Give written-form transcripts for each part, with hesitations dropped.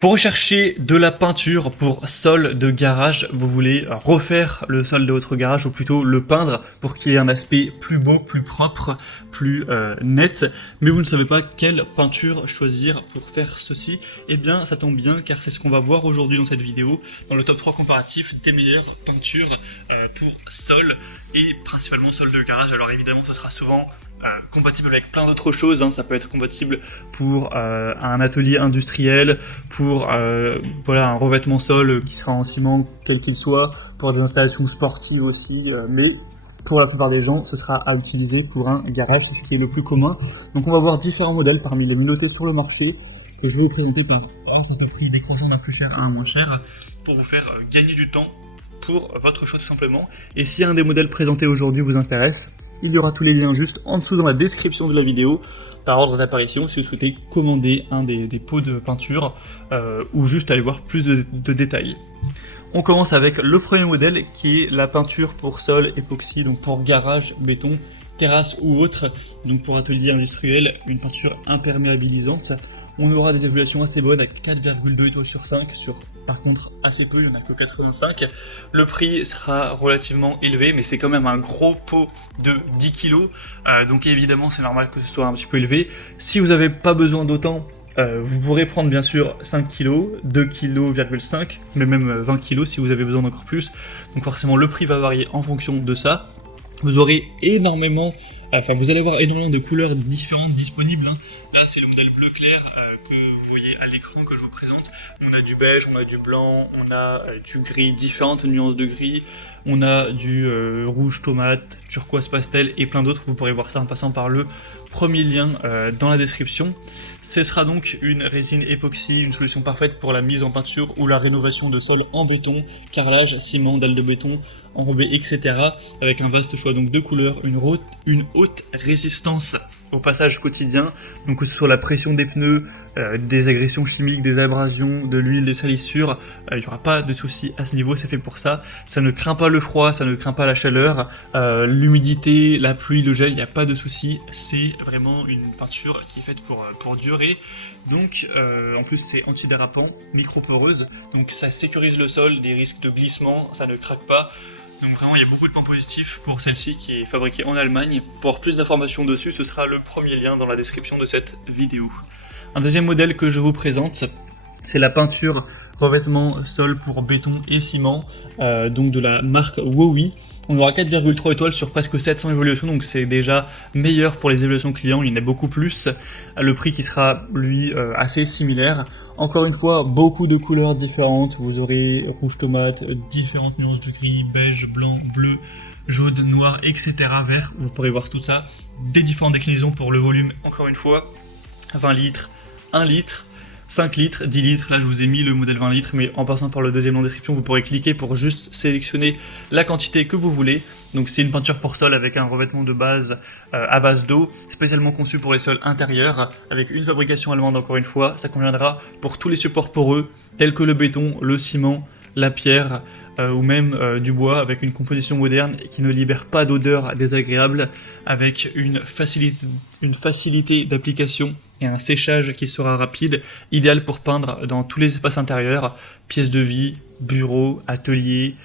Vous recherchez de la peinture pour sol de garage, vous voulez refaire le sol de votre garage ou plutôt le peindre pour qu'il ait un aspect plus beau, plus propre, plus net, mais vous ne savez pas quelle peinture choisir pour faire ceci. Eh bien ça tombe bien car c'est ce qu'on va voir aujourd'hui dans cette vidéo, dans le top 3 comparatif des meilleures peintures pour sol et principalement sol de garage. Alors évidemment ce sera souvent compatible avec plein d'autres choses, hein. Ça peut être compatible pour un atelier industriel, pour voilà, un revêtement sol qui sera en ciment quel qu'il soit, pour des installations sportives aussi, mais pour la plupart des gens ce sera à utiliser pour un garage, c'est ce qui est le plus commun. Donc on va voir différents modèles parmi les mieux notés sur le marché que je vais vous présenter par ordre de prix décroissant d'un plus cher à un moins cher pour vous faire gagner du temps pour votre choix tout simplement. Et si un des modèles présentés aujourd'hui vous intéresse, il y aura tous les liens juste en dessous dans la description de la vidéo par ordre d'apparition si vous souhaitez commander un des pots de peinture ou juste aller voir plus de détails. On commence avec le premier modèle qui est la peinture pour sol époxy, donc pour garage, béton, terrasse ou autre, donc pour atelier industriel, une peinture imperméabilisante. On aura des évaluations assez bonnes à 4,2 étoiles sur 5, sur par contre assez peu, il n'y en a que 85. Le prix sera relativement élevé, mais c'est quand même un gros pot de 10 kg, donc évidemment c'est normal que ce soit un petit peu élevé. Si vous n'avez pas besoin d'autant, vous pourrez prendre bien sûr 5 kg, 2,5 kg, mais même 20 kg si vous avez besoin d'encore plus. Donc forcément le prix va varier en fonction de ça. Vous aurez énormément, vous allez avoir énormément de couleurs différentes disponibles, hein. Là c'est le modèle bleu clair que vous voyez à l'écran que je vous présente. On a du beige, on a du blanc, on a du gris, différentes nuances de gris, on a du rouge tomate, turquoise pastel et plein d'autres. Vous pourrez voir ça en passant par le premier lien dans la description. Ce sera donc une résine époxy, une solution parfaite pour la mise en peinture ou la rénovation de sol en béton, carrelage, ciment, dalles de béton, enrobé, etc. avec un vaste choix donc de couleurs, une haute résistance au passage quotidien, donc que ce soit la pression des pneus, des agressions chimiques, des abrasions, de l'huile, des salissures, il n'y aura pas de souci à ce niveau, c'est fait pour ça. Ça ne craint pas le froid, ça ne craint pas la chaleur, l'humidité, la pluie, le gel, il n'y a pas de souci. C'est vraiment une peinture qui est faite pour durer. Donc en plus c'est antidérapant, microporeuse, donc ça sécurise le sol des risques de glissement, ça ne craque pas. Donc vraiment il y a beaucoup de points positifs pour celle-ci qui est fabriquée en Allemagne. Pour avoir plus d'informations dessus, ce sera le premier lien dans la description de cette vidéo. Un deuxième modèle que je vous présente, c'est la peinture revêtement sol pour béton et ciment, donc de la marque Wowi. On aura 4,3 étoiles sur presque 700 évaluations, donc c'est déjà meilleur pour les évaluations clients, il y en a beaucoup plus. Le prix qui sera, lui, assez similaire. Encore une fois, beaucoup de couleurs différentes, vous aurez rouge tomate, différentes nuances de gris, beige, blanc, bleu, jaune, noir, etc. vert, vous pourrez voir tout ça. Des différentes déclinaisons pour le volume, encore une fois, 20 litres, 1 litre, 5 litres, 10 litres, là je vous ai mis le modèle 20 litres, mais en passant par le deuxième lien en description, vous pourrez cliquer pour juste sélectionner la quantité que vous voulez. Donc c'est une peinture pour sol avec un revêtement de base à base d'eau, spécialement conçu pour les sols intérieurs, avec une fabrication allemande encore une fois. Ça conviendra pour tous les supports poreux, tels que le béton, le ciment, la pierre, ou même du bois, avec une composition moderne qui ne libère pas d'odeur désagréable, avec une facilité d'application et un séchage qui sera rapide, idéal pour peindre dans tous les espaces intérieurs, pièces de vie, bureaux, ateliers,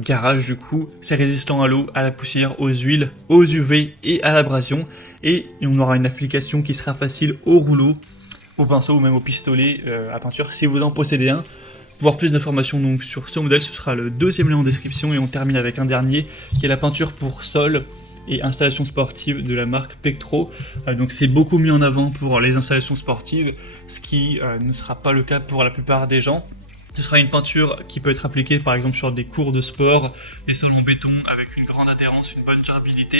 garage du coup. C'est résistant à l'eau, à la poussière, aux huiles, aux UV et à l'abrasion, et on aura une application qui sera facile au rouleau, au pinceau ou même au pistolet à peinture si vous en possédez un. Pour voir plus d'informations donc sur ce modèle, ce sera le deuxième lien en description, et on termine avec un dernier qui est la peinture pour sol et installations sportives de la marque Pectro. Donc c'est beaucoup mis en avant pour les installations sportives, ce qui ne sera pas le cas pour la plupart des gens. Ce sera une peinture qui peut être appliquée par exemple sur des cours de sport, des sols en béton avec une grande adhérence, une bonne durabilité.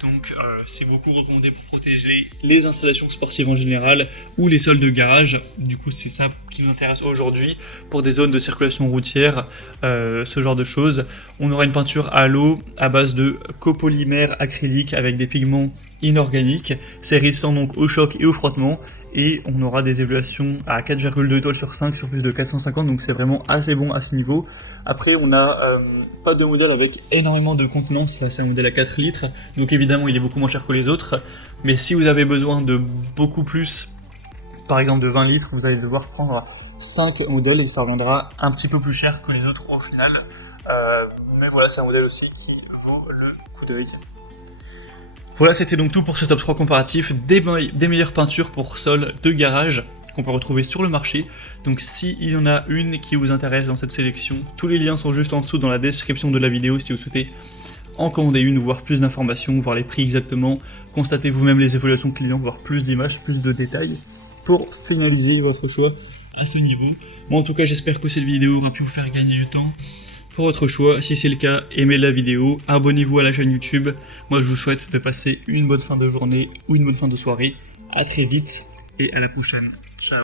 Donc c'est beaucoup recommandé pour protéger les installations sportives en général ou les sols de garage. Du coup c'est ça qui nous intéresse aujourd'hui pour des zones de circulation routière, ce genre de choses. On aura une peinture à l'eau à base de copolymère acrylique avec des pigments inorganiques. C'est résistant donc au choc et au frottement. Et on aura des évaluations à 4,2 étoiles sur 5 sur plus de 450, donc c'est vraiment assez bon à ce niveau. Après on a pas de modèle avec énormément de contenance, là c'est un modèle à 4 litres, donc évidemment il est beaucoup moins cher que les autres, mais si vous avez besoin de beaucoup plus par exemple de 20 litres, vous allez devoir prendre 5 modèles et ça reviendra un petit peu plus cher que les autres au final. Mais voilà, c'est un modèle aussi qui vaut le coup d'œil. Voilà, c'était donc tout pour ce top 3 comparatif des meilleures peintures pour sol de garage qu'on peut retrouver sur le marché. Donc s'il y en a une qui vous intéresse dans cette sélection, tous les liens sont juste en dessous dans la description de la vidéo si vous souhaitez en commander une, voir plus d'informations, voir les prix exactement, constater vous-même les évaluations clients, voir plus d'images, plus de détails pour finaliser votre choix à ce niveau. Moi en tout cas j'espère que cette vidéo aura pu vous faire gagner du temps pour votre choix. Si c'est le cas, aimez la vidéo, abonnez-vous à la chaîne YouTube. Moi je vous souhaite de passer une bonne fin de journée ou une bonne fin de soirée. À très vite et à la prochaine.